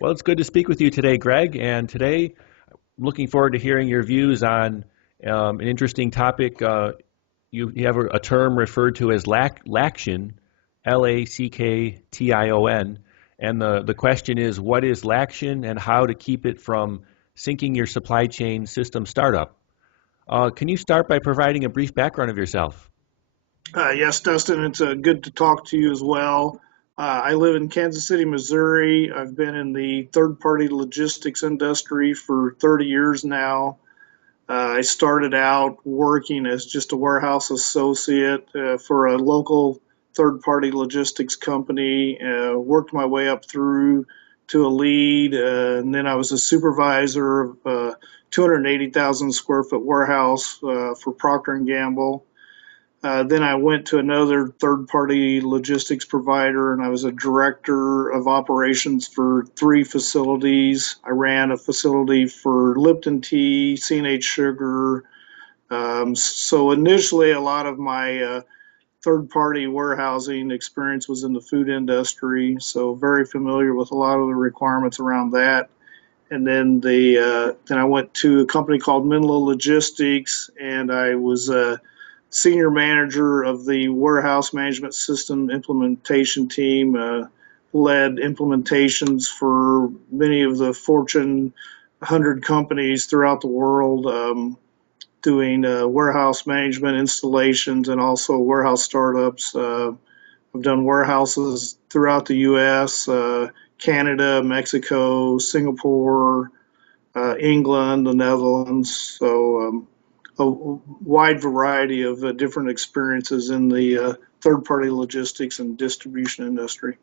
Well, it's good to speak with you today, Greg. And today, looking forward to hearing your views on an interesting topic. You have a term referred to as Lacktion, Lacktion. And the question is, what is Lacktion and how to keep it from sinking your supply chain system startup? Can you start by providing a brief background of yourself? Yes, Dustin, it's good to talk to you as well. I live in Kansas City, Missouri. I've been in the third party logistics industry for 30 years now. I started out working as just a warehouse associate for a local third party logistics company, worked my way up through to a lead, and then I was a supervisor of a 280,000 square foot warehouse for Procter Gamble. Then I went to another third party logistics provider and I was a director of operations for three facilities. I ran a facility for Lipton Tea, C&H Sugar. So initially, a lot of my third party warehousing experience was in the food industry. So very familiar with a lot of the requirements around that. And then I went to a company called Menlo Logistics, and I was senior manager of the warehouse management system implementation team, led implementations for many of the Fortune 100 companies throughout the world, doing warehouse management installations and also warehouse startups. I've done warehouses throughout the U.S., Canada, Mexico, Singapore, England, the Netherlands. So a wide variety of different experiences in the third-party logistics and distribution industry.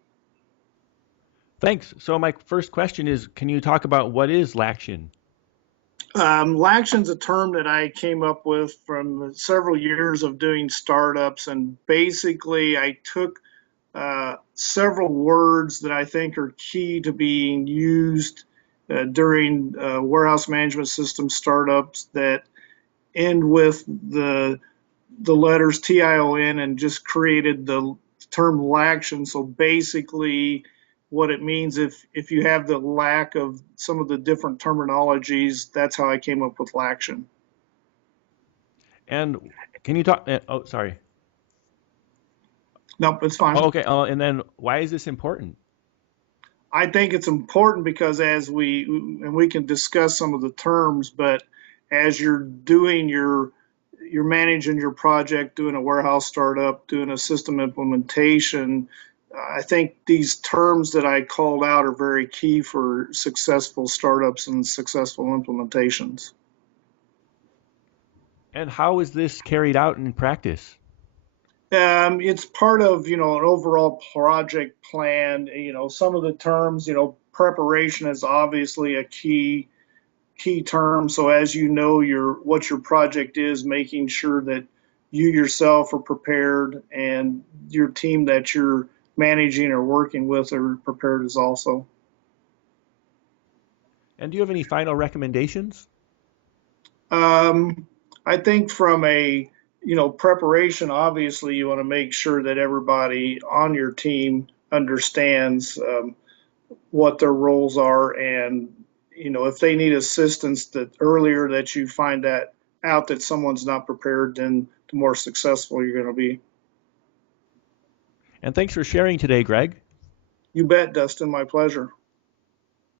Thanks. So my first question is, can you talk about what is Lacktion? Laction's a term that I came up with from several years of doing startups, and basically I took several words that I think are key to being used during warehouse management system startups that end with the letters TION and just created the term Lacktion. So basically what it means, if you have the lack of some of the different terminologies, that's how I came up with Lacktion. And can you talk? Oh, sorry. Nope, it's fine. Oh, okay. And then why is this important? I think it's important because we can discuss some of the terms, but as you're managing your project, doing a warehouse startup, doing a system implementation, I think these terms that I called out are very key for successful startups and successful implementations. And how is this carried out in practice? It's part of an overall project plan. Some of the terms, preparation is obviously a key term. So as you know what your project is, making sure that you yourself are prepared and your team that you're managing or working with are prepared as also. And do you have any final recommendations? I think from a preparation, obviously you want to make sure that everybody on your team understands what their roles are, and if they need assistance, that earlier that you find that out that someone's not prepared, then the more successful you're going to be. And thanks for sharing today, Greg. You bet, Dustin. My pleasure.